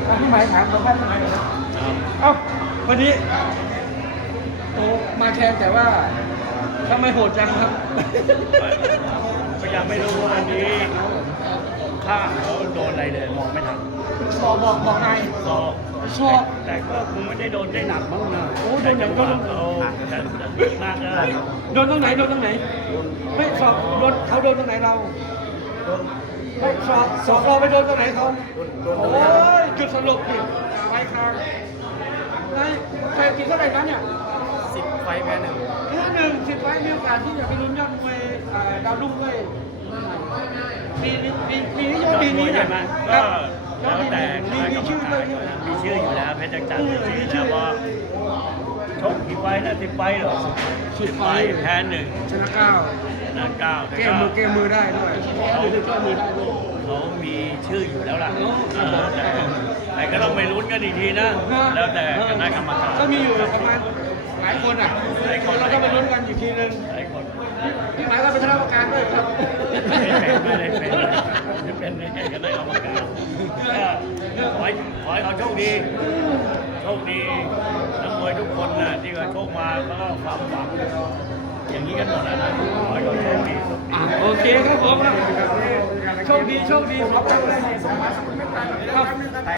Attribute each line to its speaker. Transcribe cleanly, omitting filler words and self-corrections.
Speaker 1: พี่หมายถามสัมภาษณ์เอ้าวันนี้โอ้มาแทนแต่ว่าทำไมโหดจังครับ
Speaker 2: ก็ยังไม่รู้ว่าวันนี้ข้างเขาโดนอะไรเลยมองไม่ทัน
Speaker 1: บอกไง
Speaker 2: ก็
Speaker 1: ชอบ
Speaker 2: แต่ก็คงไม่ได้โดนได้หนักมั้งนะ
Speaker 1: โอ้โดนหนัก
Speaker 2: แต่จังหวะเขาน่าจะ
Speaker 1: โดนตรงไหนโดนตรงไหนไม่สอบโดนเขาโดนตรงไหนเราไม่สอบเราไปโดนตรงไหนเขาโอ้ยจุดสรุปนี่ไปคางไอ้ใครกินเท่าไหร่นั้นเนี่ย
Speaker 3: 10 ไฟแพ้หนึ่ง
Speaker 1: เรื่องหนึ่งสิบไว้มีโอกาสที่จะไปลุ้นยอดมวยดาวรุ่งด้วยปีนี้ยอดปีนี้
Speaker 2: ใช่
Speaker 1: นะ
Speaker 2: ไหม
Speaker 1: ค
Speaker 2: ก็
Speaker 1: รับยอ
Speaker 2: แล้
Speaker 1: ด
Speaker 2: วแต่
Speaker 1: ปีนี้มีชื่อด้วย
Speaker 2: มีชื่ออยู่แล้วเพชรจักรมีชื่ออยู่แล้วว่าชกกี่ไฟนะ10 ไฟเหรอ10 ไฟแพ้หนึ่ง
Speaker 1: ชนะเก้า
Speaker 2: ชนะเก้าแต่
Speaker 1: แก้
Speaker 2: ก็
Speaker 1: มือได้ด้วยแก้มือได้ด้วย
Speaker 2: เขามีชื่ออยู่แล้วล่ะแต่ก็ต้องไปลุ้นกันอีกทีนะ แล้วแต่คณะกรรมการ
Speaker 1: ก็มีอยู่ประมาณหลายคนอ่ะเราก็ไปลุ้นกันอีกทีนึง
Speaker 2: หลายคน
Speaker 1: พี่หมายก็เป็นคณะกรรมการด้วยครับ
Speaker 2: ไม่ได้เป็นจะเป็นในคณะกรรมการก็ขอให้เขาโชคดีโชคดีนักมวยทุกคนนะที่เขาโชคมาแล้วก็ความหวังอย่างนี้กันหมดนะขอให้เขาโชคดี
Speaker 1: โอเคครับผมโชคดีขอบคุณครับ